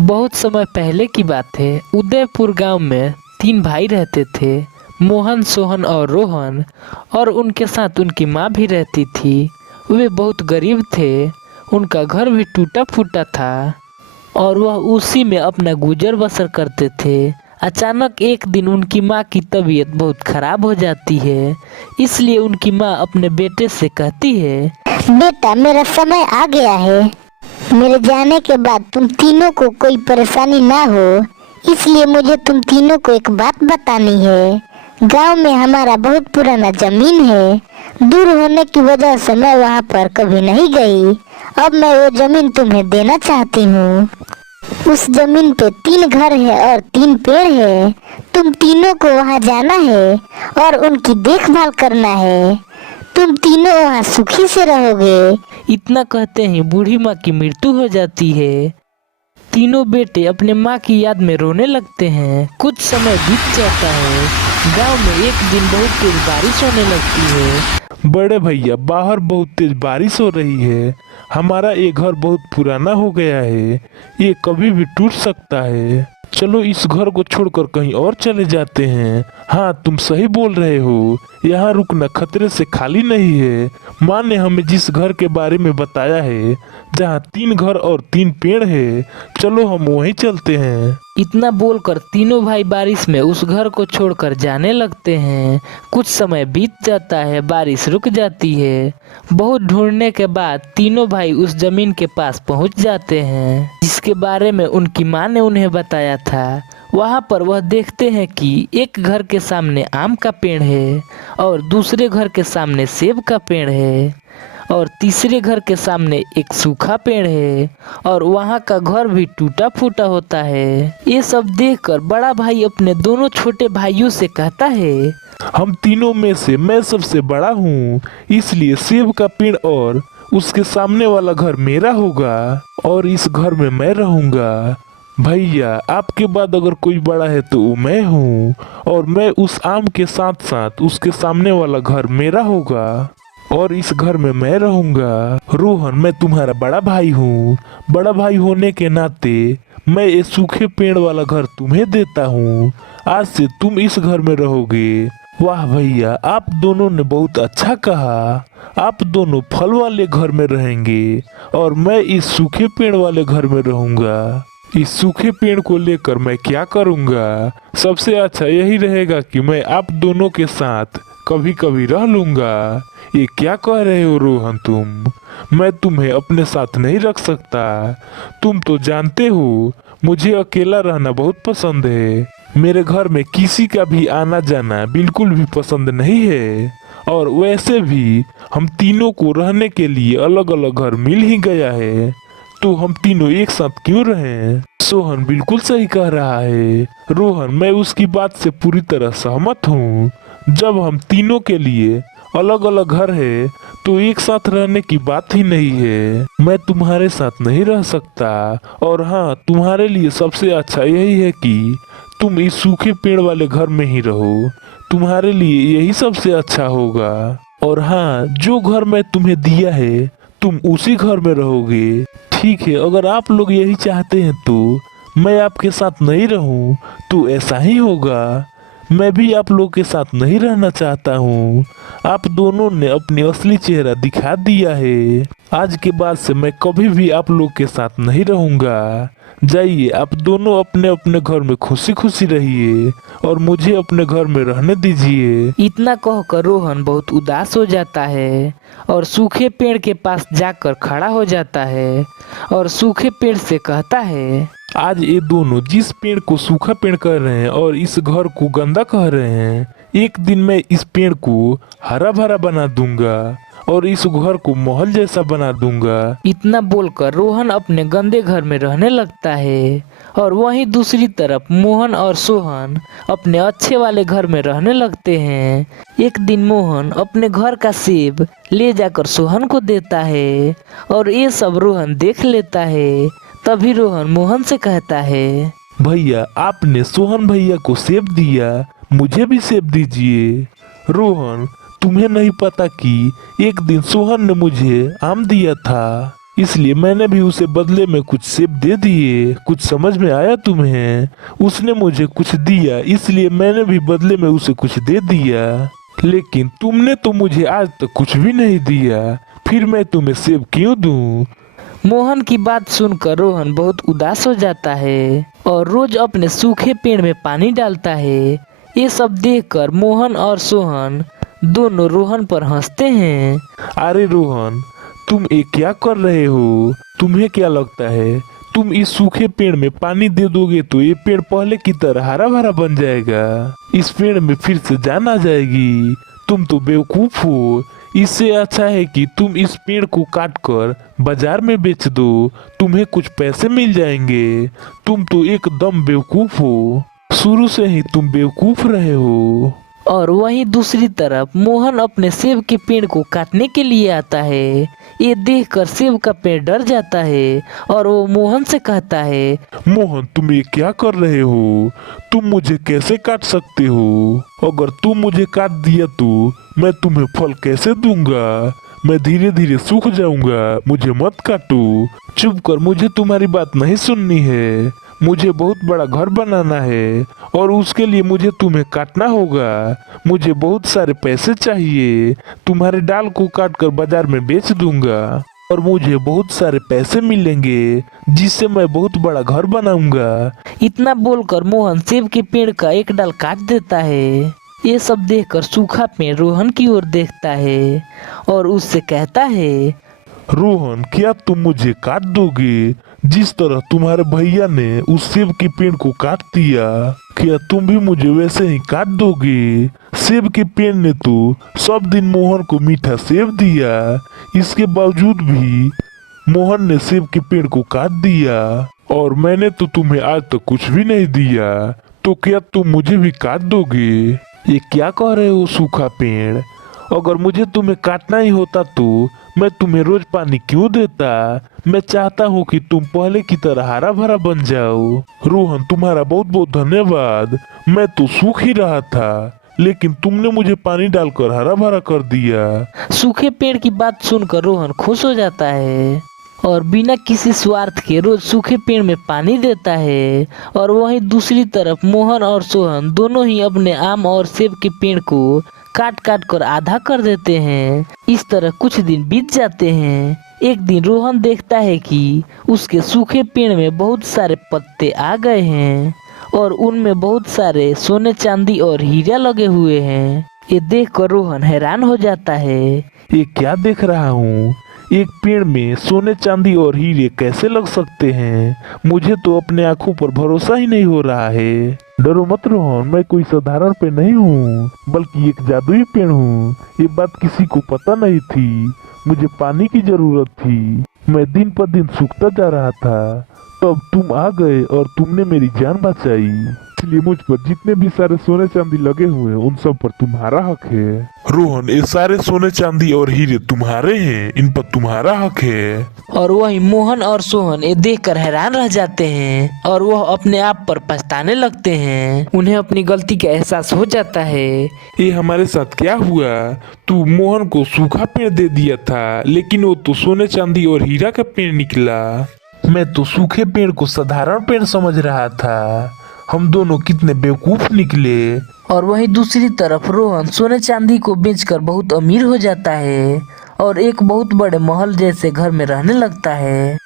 बहुत समय पहले की बात है। उदयपुर गांव में तीन भाई रहते थे, मोहन, सोहन और रोहन। और उनके साथ उनकी माँ भी रहती थी। वे बहुत गरीब थे, उनका घर भी टूटा फूटा था और वह उसी में अपना गुजर बसर करते थे। अचानक एक दिन उनकी माँ की तबीयत बहुत खराब हो जाती है। इसलिए उनकी माँ अपने बेटे से कहती है, बेटा, मेरा समय आ गया है। मेरे जाने के बाद तुम तीनों को कोई परेशानी ना हो, इसलिए मुझे तुम तीनों को एक बात बतानी है। गांव में हमारा बहुत पुराना जमीन है। दूर होने की वजह से मैं वहां पर कभी नहीं गई। अब मैं वो जमीन तुम्हें देना चाहती हूँ। उस जमीन पे 3 घर है और 3 पेड़ है। तुम तीनों को वहां जाना है और उनकी देखभाल करना है। तुम तीनों वहाँ सुखी से रहोगे। इतना कहते ही बूढ़ी माँ की मृत्यु हो जाती है। तीनों बेटे अपने माँ की याद में रोने लगते हैं। कुछ समय बीत जाता है। गांव में एक दिन बहुत तेज बारिश होने लगती है। बड़े भैया, बाहर बहुत तेज बारिश हो रही है। हमारा ये घर बहुत पुराना हो गया है, ये कभी भी टूट सकता है। चलो इस घर को छोड़कर कहीं और चले जाते हैं। हाँ, तुम सही बोल रहे हो, यहाँ रुकना खतरे से खाली नहीं है। माँ ने हमें जिस घर के बारे में बताया है, जहाँ 3 घर और 3 पेड़ है, चलो हम वहीं चलते हैं। इतना बोलकर तीनों भाई बारिश में उस घर को छोड़कर जाने लगते हैं। कुछ समय बीत जाता है, बारिश रुक जाती है। बहुत ढूंढने के बाद तीनों भाई उस जमीन के पास पहुंच जाते हैं जिसके बारे में उनकी माँ ने उन्हें बताया था। वहां पर वह देखते हैं कि एक घर के सामने आम का पेड़ है और दूसरे घर के सामने सेब का पेड़ है और तीसरे घर के सामने एक सूखा पेड़ है और वहाँ का घर भी टूटा फूटा होता है। ये सब देखकर बड़ा भाई अपने दोनों छोटे भाइयों से कहता है, हम तीनों में से मैं सबसे बड़ा हूँ, इसलिए सेब का पेड़ और उसके सामने वाला घर मेरा होगा और इस घर में मैं रहूंगा। भैया, आपके बाद अगर कोई बड़ा है तो वो मैं हूँ और मैं उस आम के साथ साथ उसके सामने वाला घर मेरा होगा और इस घर में मैं रहूंगा। रोहन, मैं तुम्हारा बड़ा भाई हूँ। बड़ा भाई होने के नाते मैं ये सूखे पेड़ वाला घर तुम्हें देता हूँ। आज से तुम इस घर में रहोगे। वाह भैया, आप दोनों ने बहुत अच्छा कहा। आप दोनों फल वाले घर में रहेंगे और मैं इस सूखे पेड़ वाले घर में रहूंगा। इस सूखे पेड़ को लेकर मैं क्या करूंगा? सबसे अच्छा यही रहेगा कि मैं आप दोनों के साथ कभी कभी रह लूंगा। ये क्या कह रहे हो रोहन तुम? मैं तुम्हें अपने साथ नहीं रख सकता। तुम तो जानते हो मुझे अकेला रहना बहुत पसंद है। मेरे घर में किसी का भी आना जाना बिल्कुल भी पसंद नहीं है और वैसे भी हम तीनों को रहने के लिए अलग अलग घर मिल ही गया है, तो हम तीनों एक साथ क्यों रहें? सोहन बिल्कुल सही कह रहा है। रोहन, मैं उसकी बात से पूरी तरह सहमत हूँ। जब हम तीनों के लिए अलग अलग घर है तो एक साथ रहने की बात ही नहीं है। मैं तुम्हारे साथ नहीं रह सकता और हाँ, तुम्हारे लिए सबसे अच्छा यही है कि तुम इस सूखे पेड़ वाले घर में ही रहो। तुम्हारे लिए यही सबसे अच्छा होगा। और हाँ, जो घर मैं तुम्हें दिया है तुम उसी घर में रहोगे। ठीक है, अगर आप लोग यही चाहते हैं तो मैं आपके साथ नहीं रहूं तो ऐसा ही होगा। मैं भी आप लोग के साथ नहीं रहना चाहता हूँ। आप दोनों ने अपनी असली चेहरा दिखा दिया है। आज के बाद से मैं कभी भी आप लोग के साथ नहीं रहूंगा। जाइए, आप दोनों अपने अपने घर में खुशी खुशी रहिए और मुझे अपने घर में रहने दीजिए। इतना कहकर रोहन बहुत उदास हो जाता है और सूखे पेड़ के पास जाकर खड़ा हो जाता है और सूखे पेड़ से कहता है, आज ये दोनों जिस पेड़ को सूखा पेड़ कह रहे हैं और इस घर को गंदा कह रहे हैं, एक दिन मैं इस पेड़ को हरा भरा बना दूंगा और इस घर को महल जैसा बना दूंगा। इतना बोलकर रोहन अपने गंदे घर में रहने लगता है और वहीं दूसरी तरफ मोहन और सोहन अपने अच्छे वाले घर में रहने लगते हैं। एक दिन मोहन अपने घर का सेब ले जाकर सोहन को देता है और ये सब रोहन देख लेता है। तभी रोहन मोहन से कहता है, भैया, आपने सोहन भैया को सेब दिया, मुझे भी सेब दीजिए। रोहन, तुम्हें नहीं पता कि एक दिन सोहन ने मुझे आम दिया था। इसलिए मैंने भी उसे बदले में कुछ सेब दे दिए। कुछ समझ में आया तुम्हें? उसने मुझे कुछ दिया, इसलिए मैंने भी बदले में उसे कुछ दे दिया। लेकिन तुमने तो मुझे आज तक कुछ भी नहीं दिया, फिर मैं तुम्हें सेब क्यों दूं? मोहन की बात सुनकर रोहन बहुत उदास हो जाता है और रोज अपने सूखे पेड़ में पानी डालता है। ये सब देखकर मोहन और सोहन दोनों रोहन पर हंसते हैं। अरे रोहन, तुम ये क्या कर रहे हो? तुम्हें क्या लगता है तुम इस सूखे पेड़ में पानी दे दोगे तो ये पेड़ पहले की तरह हरा भरा बन जाएगा? इस पेड़ में फिर से जान आ जाएगी। तुम तो बेवकूफ हो। इससे अच्छा है कि तुम इस पेड़ को काट कर बाजार में बेच दो, तुम्हें कुछ पैसे मिल जाएंगे। तुम तो एकदम बेवकूफ हो। शुरू से ही तुम बेवकूफ रहे हो। और वहीं दूसरी तरफ मोहन अपने सेब के पेड़ को काटने के लिए आता है। ये देखकर सेब का पेड़ डर जाता है और वो मोहन से कहता है, मोहन, तुम ये क्या कर रहे हो? तुम मुझे कैसे काट सकते हो? अगर तुम मुझे काट दिया तो मैं तुम्हें फल कैसे दूंगा? मैं धीरे धीरे सूख जाऊंगा। मुझे मत काटो। चुप कर, मुझे तुम्हारी बात नहीं सुननी है। मुझे बहुत बड़ा घर बनाना है और उसके लिए मुझे तुम्हें काटना होगा। मुझे बहुत सारे पैसे चाहिए। तुम्हारे डाल को काट कर बाजार में बेच दूंगा और मुझे बहुत सारे पैसे मिलेंगे, जिससे मैं बहुत बड़ा घर बनाऊंगा। इतना बोलकर मोहन सेब के पेड़ का एक डाल काट देता है। ये सब देखकर सूखा पेड़ रोहन की ओर देखता है और उससे कहता है, रोहन, क्या तुम मुझे काट दोगे जिस तरह तुम्हारे भैया ने उस सेब के पेड़ को काट दिया? क्या तुम भी मुझे वैसे ही काट दोगे? सेब के पेड़ ने तो सब दिन मोहन को मीठा सेब दिया, इसके बावजूद भी मोहन ने सेब के पेड़ को काट दिया और मैंने तो तुम्हें आज तक कुछ भी नहीं दिया। तो क्या तुम मुझे भी काट दोगे? ये क्या कह रहे हो सूखा पेड़? अगर मुझे तुम्हें काटना ही होता तो मैं तुम्हें रोज पानी क्यों देता? मैं चाहता हूँ कि तुम पहले की तरह हरा भरा बन जाओ। रोहन, तुम्हारा बहुत बहुत धन्यवाद। मैं तो सूख ही रहा था, लेकिन तुमने मुझे पानी डालकर हरा भरा कर दिया। सूखे पेड़ की बात सुनकर रोहन खुश हो जाता है और बिना किसी स्वार्थ के रोज सूखे पेड़ में पानी देता है। और वहीं दूसरी तरफ मोहन और सोहन दोनों ही अपने आम और सेब के पेड़ को काट काट कर आधा कर देते हैं। इस तरह कुछ दिन बीत जाते हैं। एक दिन रोहन देखता है कि उसके सूखे पेड़ में बहुत सारे पत्ते आ गए हैं और उनमें बहुत सारे सोने चांदी और हीरा लगे हुए हैं। ये देखकर रोहन हैरान हो जाता है। ये क्या देख रहा हूँ? एक पेड़ में सोने चांदी और हीरे कैसे लग सकते हैं? मुझे तो अपने आंखों पर भरोसा ही नहीं हो रहा है। डरो मत रोहन, मैं कोई साधारण पेड़ नहीं हूँ, बल्कि एक जादुई पेड़ हूँ। ये बात किसी को पता नहीं थी। मुझे पानी की जरूरत थी। मैं दिन पर दिन सूखता जा रहा था, तब तुम आ गए और तुमने मेरी जान बचाई। इसलिए मुझ पर जितने भी सारे सोने चांदी लगे हुए हैं उन सब पर तुम्हारा हक है। रोहन, ये सारे सोने चांदी और हीरे तुम्हारे हैं, इन पर तुम्हारा हक है। और वही मोहन और सोहन ये देखकर हैरान रह जाते हैं और वह अपने आप पर पछताने लगते हैं। उन्हें अपनी गलती का एहसास हो जाता है। ये हमारे साथ क्या हुआ? तू मोहन को सूखा पेड़ दे दिया था, लेकिन वो तो सोने चांदी और हीरा का पेड़ निकला। मैं तो सूखे पेड़ को साधारण पेड़ समझ रहा था। हम दोनों कितने बेवकूफ निकले। और वहीं दूसरी तरफ रोहन सोने चांदी को बेचकर बहुत अमीर हो जाता है और एक बहुत बड़े महल जैसे घर में रहने लगता है।